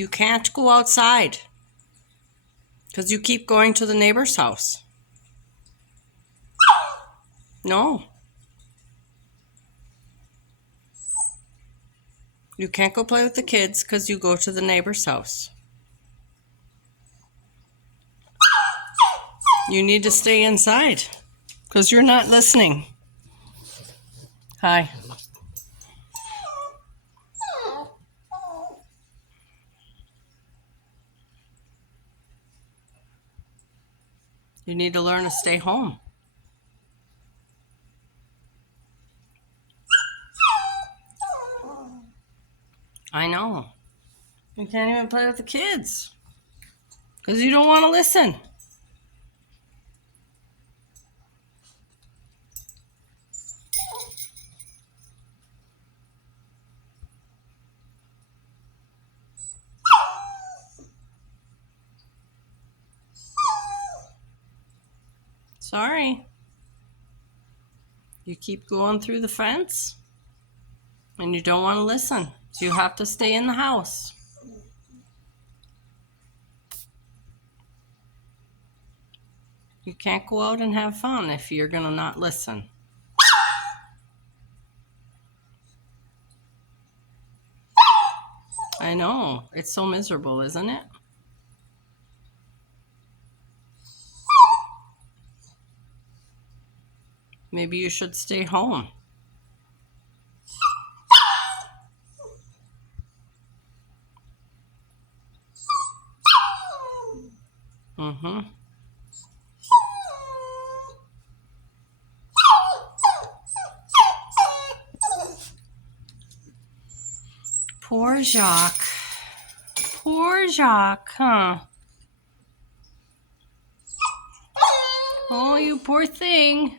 You can't go outside because you keep going to the neighbor's house. No. You can't go play with the kids because you go to the neighbor's house. You need to stay inside because you're not listening. Hi. You need to learn to stay home. I know. You can't even play with the kids because you don't want to listen. Sorry. You keep going through the fence and you don't want to listen. So you have to stay in the house. You can't go out and have fun if you're going to not listen. I know. It's so miserable, isn't it? Maybe you should stay home. Mm-hmm. Poor Jacques. Poor Jacques, huh? Oh, you poor thing.